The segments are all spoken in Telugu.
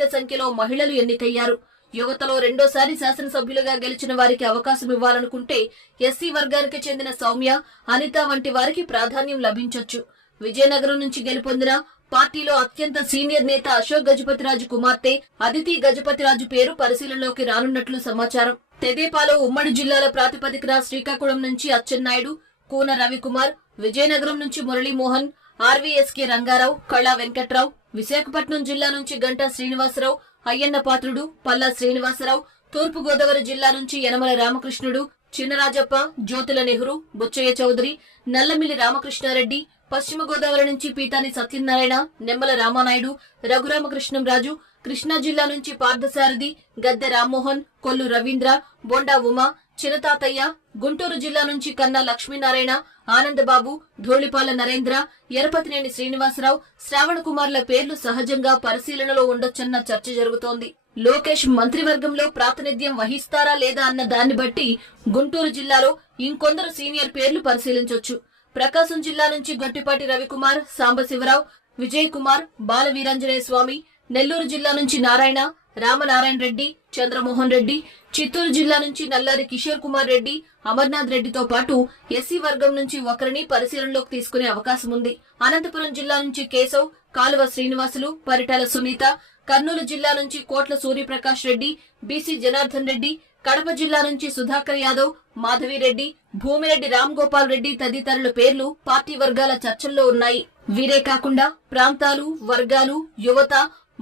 అధిక సంఖ్యలో మహిళలు ఎన్నికయ్యారు. యువతలో రెండోసారి శాసనసభ్యులుగా గెలిచిన వారికి అవకాశం ఇవ్వాలనుకుంటే ఎస్సీ వర్గానికి చెందిన సౌమ్య, అనిత వంటి వారికి ప్రాధాన్యం లభించొచ్చు. విజయనగరం నుంచి గెలుపొందిన పార్టీలో అత్యంత సీనియర్ నేత అశోక్ గజపతిరాజు కుమార్తె అదితి గజపతిరాజు పేరు పరిశీలనలోకి రానున్నట్లు సమాచారం. తెదేపాలో ఉమ్మడి జిల్లాల ప్రాతిపదికన శ్రీకాకుళం నుంచి అచ్చెన్నాయుడు, కూన రవికుమార్, విజయనగరం నుంచి మురళీమోహన్, ఆర్వీఎస్కే రంగారావు, కళా వెంకట్రావు, విశాఖపట్నం జిల్లా నుంచి గంటా శ్రీనివాసరావు, అయ్యన్న పాత్రుడు, పల్లా శ్రీనివాసరావు, తూర్పు గోదావరి జిల్లా నుంచి యనమల రామకృష్ణుడు, చిన్నరాజప్ప, జ్యోతుల నెహ్రూ, బుచ్చయ్య చౌదరి, నల్లమిల్లి రామకృష్ణారెడ్డి, పశ్చిమ గోదావరి నుంచి పీతాని సత్యనారాయణ, నిమ్మల రామానాయుడు, రఘురామకృష్ణంరాజు, కృష్ణా జిల్లా నుంచి పార్థసారథి, గద్దె రామ్మోహన్, కొల్లు రవీంద్ర, బొండా ఉమా, చినతాతయ్య, గుంటూరు జిల్లా నుంచి కన్నా లక్ష్మీనారాయణ, ఆనందబాబు, ధూళిపాల నరేంద్ర, ఎరపతినేని శ్రీనివాసరావు, శ్రావణ కుమార్ల పేర్లు సహజంగా పరిశీలనలో ఉండొచ్చన్న చర్చ జరుగుతోంది. లోకేష్ మంత్రివర్గంలో ప్రాతినిధ్యం వహిస్తారా లేదా అన్న దాన్ని బట్టి గుంటూరు జిల్లాలో ఇంకొందరు సీనియర్ పేర్లు పరిశీలించొచ్చు. ప్రకాశం జిల్లా నుంచి గట్టిపాటి రవికుమార్, సాంబశివరావు, విజయ్ కుమార్, బాల వీరాంజనేయ స్వామి, నెల్లూరు జిల్లా నుంచి నారాయణ, రామనారాయణ రెడ్డి, చంద్రమోహన్ రెడ్డి, చిత్తూరు జిల్లా నుంచి నల్లారి కిషోర్ కుమార్ రెడ్డి, అమర్నాథ్ రెడ్డితో పాటు ఎస్సీ వర్గం నుంచి ఒకరిని పరిశీలనలోకి తీసుకునే అవకాశం ఉంది. అనంతపురం జిల్లా నుంచి కేశవ్, కాలువ శ్రీనివాసులు, పరిటాల సునీత, కర్నూలు జిల్లా నుంచి కోట్ల సూర్యప్రకాష్ రెడ్డి, బీసీ జనార్దన్ రెడ్డి, కడప జిల్లా నుంచి సుధాకర్ యాదవ్, మాధవిరెడ్డి, భూమిరెడ్డి రామ్ గోపాల్ రెడ్డి తదితరుల పేర్లు పార్టీ వర్గాల చర్చల్లో ఉన్నాయి. వీరే కాకుండా ప్రాంతాలు, వర్గాలు, యువత,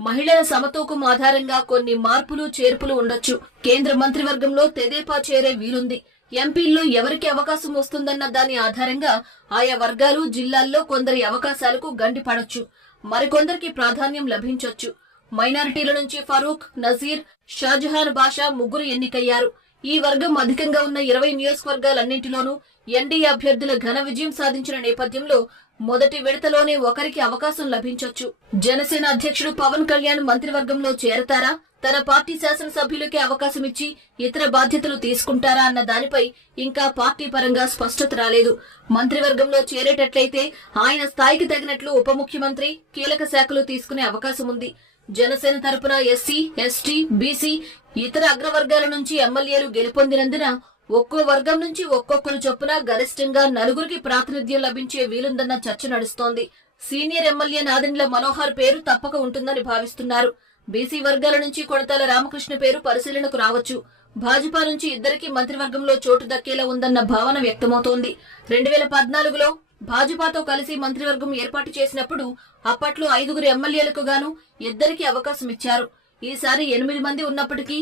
మహిళల సమతూకం ఆధారంగా కొన్ని మార్పులు చేర్పులు ఉండొచ్చు. కేంద్ర మంత్రివర్గంలో తెదేపా చేరే వీలుంది. ఎంపీల్లో ఎవరికి అవకాశం వస్తుందన్న దాని ఆధారంగా ఆయా వర్గాలు, జిల్లాల్లో కొందరి అవకాశాలకు గండి పడొచ్చు, మరికొందరికి ప్రాధాన్యం లభించొచ్చు. మైనారిటీల నుంచి ఫరూక్, నజీర్, షాజహాన్ బాషా ముగ్గురు ఎన్నికయ్యారు. ఈ వర్గం అధికంగా ఉన్న 20 నియోజకవర్గాలన్నింటిలోనూ ఎన్డీఏ అభ్యర్థుల ఘన విజయం సాధించిన నేపథ్యంలో మొదటి విడతలోనే ఒకరికి అవకాశం లభించొచ్చు. జనసేన అధ్యక్షుడు పవన్ కళ్యాణ్ మంత్రివర్గంలో చేరతారా, తన పార్టీ శాసనసభ్యులకే అవకాశం ఇచ్చి ఇతర బాధ్యతలు తీసుకుంటారా అన్న దానిపై ఇంకా పార్టీ పరంగా స్పష్టత రాలేదు. మంత్రివర్గంలో చేరేటట్లయితే ఆయన స్థాయికి తగినట్లు ఉప ముఖ్యమంత్రి, కీలక శాఖలు తీసుకునే అవకాశం ఉంది. జనసేన తరపున ఎస్సీ, ఎస్టీ, బీసీ, ఇతర అగ్రవర్గాల నుంచి ఎమ్మెల్యేలు గెలుపొందినందున ఒక్కో వర్గం నుంచి ఒక్కొక్కరు చొప్పున గరిష్టంగా 4గురికి ప్రాతినిధ్యం లభించే వీలుందన్న చర్చ నడుస్తోంది. సీనియర్ ఎమ్మెల్యే నాదెండ్ల మనోహర్ పేరు తప్పక ఉంటుందని భావిస్తున్నారు. బీసీ వర్గాల నుంచి కొడతాల రామకృష్ణ పేరు పరిశీలనకు రావచ్చు. భాజపా నుంచి ఇద్దరికి మంత్రివర్గంలో చోటు దక్కేలా ఉందన్న భావన వ్యక్తమవుతోంది. 2014లో భాజపాతో కలిసి మంత్రివర్గం ఏర్పాటు చేసినప్పుడు అప్పట్లో 5గురు ఎమ్మెల్యేలకు గాను 2కి అవకాశం ఇచ్చారు. ఈసారి 8 మంది ఉన్నప్పటికీ